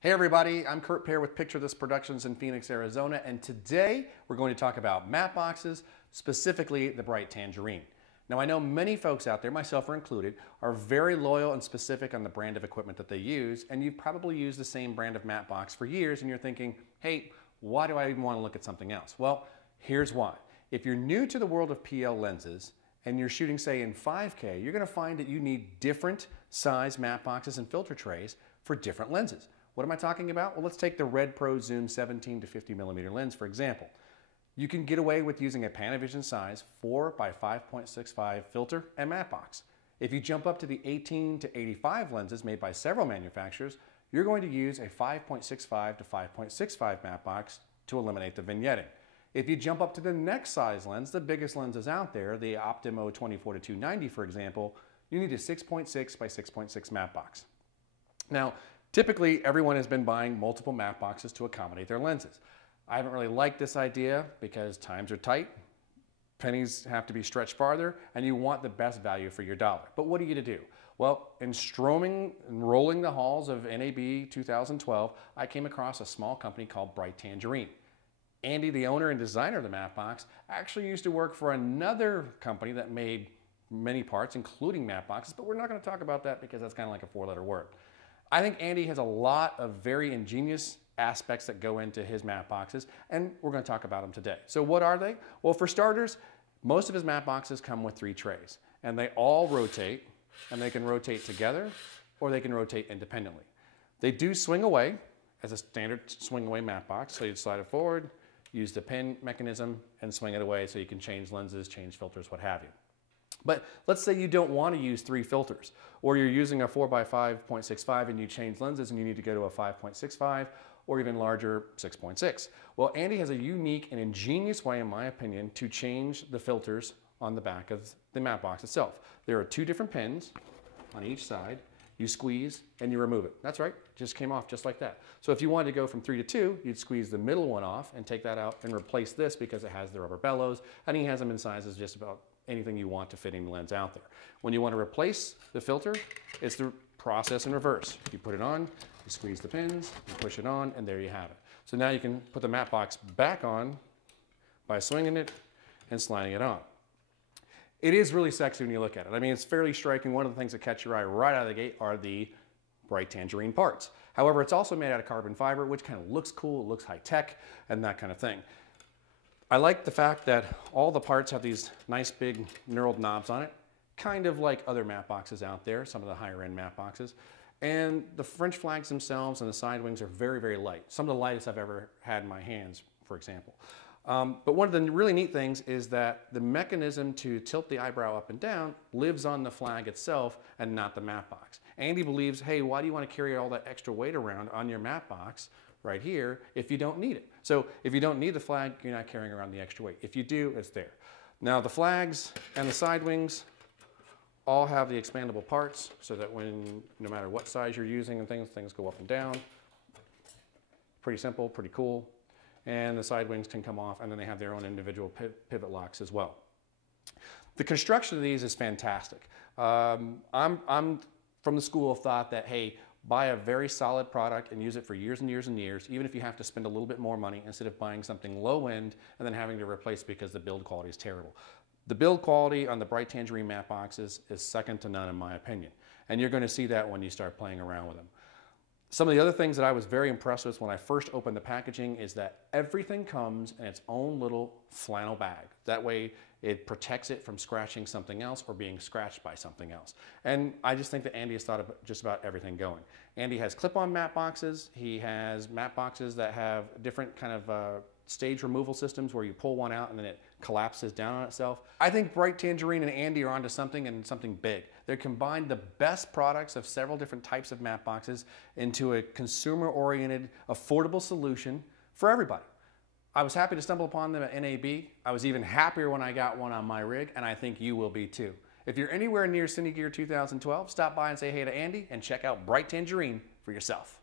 Hey everybody, I'm Curt with Picture This Productions in Phoenix, Arizona, and today we're going to talk about matte boxes, specifically the Bright Tangerine. Now I know many folks out there, myself included, are very loyal and specific on the brand of equipment that they use, and you've probably used the same brand of matte box for years and you're thinking, hey, why do I even want to look at something else? Well, here's why. If you're new to the world of PL lenses and you're shooting, say, in 5K, you're going to find that you need different size matte boxes and filter trays for different lenses. What am I talking about? Well, let's take the Red Pro Zoom 17 to 50 millimeter lens, for example. You can get away with using a Panavision size 4 by 5.65 filter and matte box. If you jump up to the 18 to 85 lenses made by several manufacturers, you're going to use a 5.65 to 5.65 matte box to eliminate the vignetting. If you jump up to the next size lens, the biggest lenses out there, the Optimo 24 to 290, for example, you need a 6.6 by 6.6 matte box. Now, typically, everyone has been buying multiple matte boxes to accommodate their lenses. I haven't really liked this idea because times are tight, pennies have to be stretched farther, and you want the best value for your dollar. But what are you to do? Well, in stroming and rolling the halls of NAB 2012, I came across a small company called Bright Tangerine. Andy, the owner and designer of the matte box, actually used to work for another company that made many parts, including matte boxes, but we're not going to talk about that because that's kind of like a four-letter word. I think Andy has a lot of very ingenious aspects that go into his matte boxes, and we're going to talk about them today. So what are they? Well, for starters, most of his matte boxes come with 3 trays, and they all rotate, and they can rotate together, or they can rotate independently. They do swing away as a standard swing away matte box, so you slide it forward, use the pin mechanism, and swing it away so you can change lenses, change filters, what have you. But let's say you don't want to use 3 filters, or you're using a 4 by 5.65 and you change lenses and you need to go to a 5.65 or even larger 6.6. Well, Andy has a unique and ingenious way, in my opinion, to change the filters on the back of the matte box itself. There are 2 different pins on each side. You squeeze and you remove it. That's right, it just came off just like that. So if you wanted to go from 3 to 2, you'd squeeze the middle one off and take that out and replace this because it has the rubber bellows, and he has them in sizes just about anything you want to fit in the lens out there. When you want to replace the filter, it's the process in reverse. You put it on, you squeeze the pins, you push it on, and there you have it. So now you can put the matte box back on by swinging it and sliding it on. It is really sexy when you look at it. I mean, it's fairly striking. One of the things that catch your eye right out of the gate are the Bright Tangerine parts. However, it's also made out of carbon fiber, which kind of looks cool, it looks high tech, and that kind of thing. I like the fact that all the parts have these nice big knurled knobs on it, kind of like other matte boxes out there, some of the higher end matte boxes. And the French flags themselves and the side wings are very, very light. Some of the lightest I've ever had in my hands, for example. But one of the really neat things is that the mechanism to tilt the eyebrow up and down lives on the flag itself and not the matte box. Andy believes, hey, why do you want to carry all that extra weight around on your matte box right here if you don't need it? So if you don't need the flag, you're not carrying around the extra weight. If you do, it's there. Now the flags and the side wings all have the expandable parts so that when, no matter what size you're using and things go up and down. Pretty simple, pretty cool. And the side wings can come off, and then they have their own individual pivot locks as well. The construction of these is fantastic. I'm from the school of thought that, hey, buy a very solid product and use it for years and years and years, even if you have to spend a little bit more money instead of buying something low end and then having to replace because the build quality is terrible. The build quality on the Bright Tangerine matte boxes is second to none in my opinion. And you're going to see that when you start playing around with them. Some of the other things that I was very impressed with when I first opened the packaging is that everything comes in its own little flannel bag. That way it protects it from scratching something else or being scratched by something else. And I just think that Andy has thought of just about everything going. Andy has clip-on matte boxes. He has matte boxes that have different kind of stage removal systems where you pull one out and then it collapses down on itself. I think Bright Tangerine and Andy are onto something, and something big. They're combined the best products of several different types of matte boxes into a consumer-oriented, affordable solution for everybody. I was happy to stumble upon them at NAB. I was even happier when I got one on my rig, and I think you will be too. If you're anywhere near Cinegear 2012, stop by and say hey to Andy and check out Bright Tangerine for yourself.